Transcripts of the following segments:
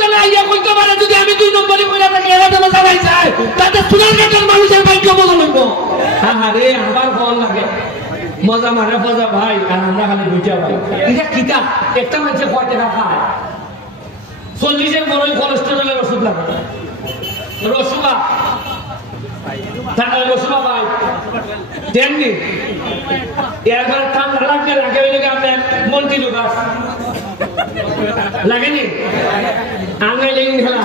নির্বাচনে আইয়া কইতে পারে যদি আমি 2 নম্বরে কইরা থাকি এরা তো জানাই যায় তাতে সুনারঘাটের মানুষের ভাগ্য বদল হইব। আরে আমার ফল লাগে মজা মারে ফজা ভাই আর আমরা খালি বুঝা ভাই এটা কিটা একটা মানুষের কয় টাকা খায় 40-এর বড়ই কোলেস্টেরলের ওষুধ লাগে রসুবা রসুবা ভাই তেমনি এরপরে ঠান্ডা লাগলে লাগে ওই লোক আপনার মন্ত্রী গাছ লাগেনি আমরা লেগে খেলা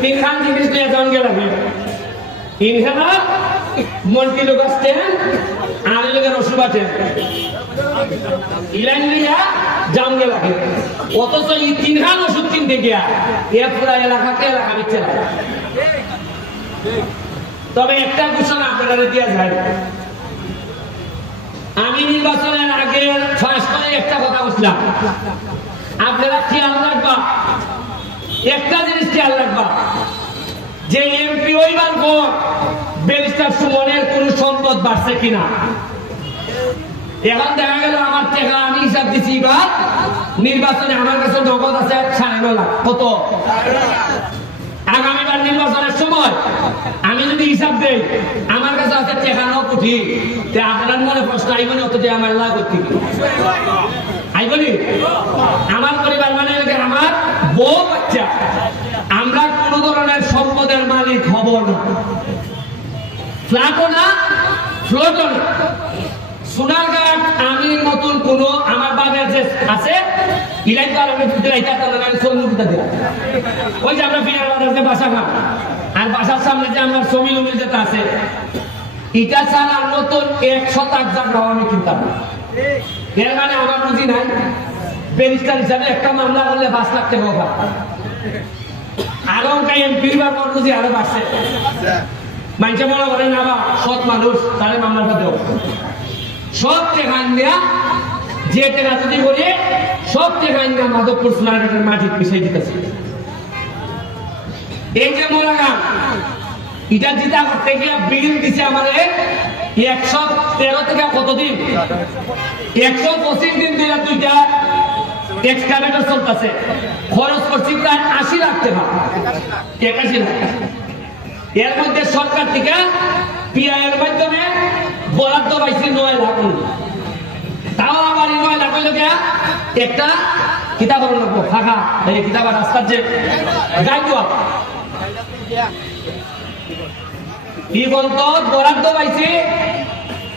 3 খান জিনিস নিয়ে জঙ্গে লাগে ইনহেলার মন্ত্রী গাছ তেন আর লোকের রসুবা তেন ইলাইন লিয়া জঙ্গে লাগে অথচ এই 3 খান ওষুধ কিনতে গিয়া এ পুরা এলাকাকে এলাকা দিচ্ছে না। তবে একটা ঘোষণা আপনারা দিয়ে যায় আমি নির্বাচনের আগে ফার্স্ট করে একটা কথা বলছিলাম আপনারা খেয়াল রাখবা একটা জিনিস খেয়াল রাখবা যে এমপি হইবার পর ব্যারিস্টার সুমনের কোন সম্পদ বাড়ছে কিনা। এখন দেখা গেল আমার টাকা আমি হিসাব দিচ্ছি এবার নির্বাচনে আমার কাছে নগদ আছে 9.5 লাখ কত আগামীবার নির্বাচনের সময় আমি যদি হিসাব দেই আমার কাছে আছে টাকা 9 কোটি আপনার মনে প্রশ্ন আইবনি অত যে আমার লাভ করতে আইবনি আমার পরিবার মানে আমার বউ বাচ্চা আমরা কোন ধরনের সম্পদের মালিক হব না ফ্ল্যাটও না ফ্লোটও না। সোনারঘাট আমি নতুন কোন আমার বাবার যে আছে ইলাই তো আমি দিলাইতা তাহলে আমি সন্মুখটা দিলাম ওই যে আমরা বিনার বাজারে বাসা খাম আর বাসার সামনে যে আমার জমি যেটা আছে এটা ছাড়া নতুন 100 জায়গা আমি কিনতাম এর মানে আমার বুঝি নাই ব্যারিস্টার হিসাবে একটা মামলা করলে 5 লাখ টাকা পাবো আরো এমপির বা বুঝি আরো বাড়ছে মানুষে মনে করেন আবার সৎ মানুষ তাহলে মামলাটা দেব সব টাকা নেয়া যে টাকা যদি বলে সব টাকা নেয়া মাধবপুর সোনারঘাটের মাটি পিছিয়ে দিতেছে। এই যে মোরাগাম এটা জিতা করতে গিয়ে বিল দিছে আমার 113 থেকে কতদিন 125 দিন ধরে দুইটা এক্সকাভেটর চলতেছে খরচ করছি প্রায় 80 লাখ টাকা 81 লাখ। এর মধ্যে সরকার থেকে পিআইএর মাধ্যমে বরাদ্দ পাইছে 9 লাখ তাও আবার 9 লাখ হইল গিয়া একটা কিতাব লাগবো ফাঁকা এই কিতাব রাস্তার যে গাইড বরাদ্দ পাইছে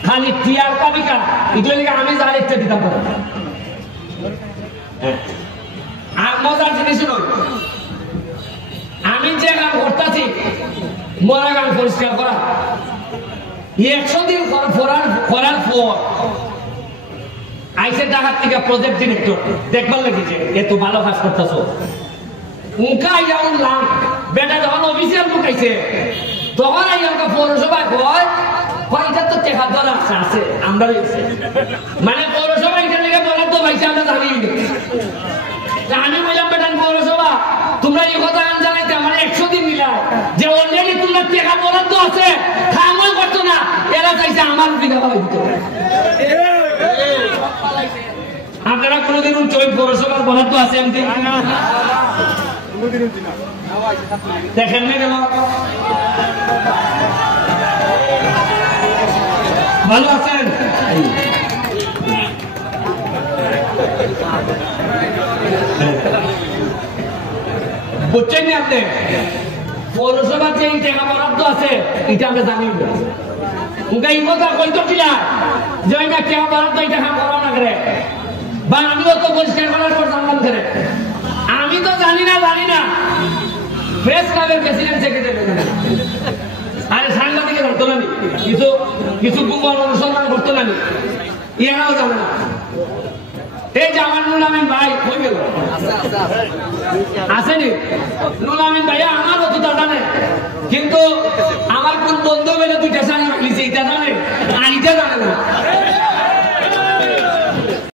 খালি টিয়ার তালিকা এটা আমি যার ইচ্ছা দিতাম পারি। আর মজার জিনিস নয় আমি যে গান করতেছি মরা গান পরিষ্কার করা 100 দিন করার পর আইসে ঢাকার থেকে প্রজেক্ট ডিরেক্টর দেখবার লেগেছে এত ভালো কাজ করতেছ উনকা আইয়া উঠলাম বেটা যখন অফিসিয়াল ঢুকাইছে তখন আইয়া পৌরসভা কয় এটা তো টেকা ধরা আছে আমরা মানে পৌরসভা এখান থেকে বরাদ্দ পাইছে আমরা জানি আমি বললাম বেটান পৌরসভা তোমরা এই কথা জানাইতে আমার 100 দিন নিলাম যে অলরেডি তোমরা টেকা বরাদ্দ আছে খামই করতো না এরা চাইছে আমার দিকে পালাই দিতে আপনারা কোনদিন চৈত পৌরসভার বরাদ্দ আছে এমনি দেখেন না গেল ভালো আছেন বুঝছেন না আপনি পৌরসভার যে টাকা বরাদ্দ আছে এটা আমরা জানি না এই কথা কইতো কিনা যে না টাকা বরাদ্দ এই টাকা করা না করে বা আমিও তো পরিষ্কার করার পর জানলাম করে আমি তো জানি না প্রেস ক্লাবের প্রেসিডেন্ট সেক্রেটারি আরে সাংবাদিকের ধরতো না কিছু গুম্বল অনুসন্ধান করতো না এরাও জানে না। এই যে আমার নুল আমিন ভাই হয়ে গেল আসেনি নুল আমিন ভাই আমারও তো জানে কিন্তু আমার কোন বন্ধু বেলে 2টা শাড়ি রাখলিছে এটা জানে আর এটা জানে না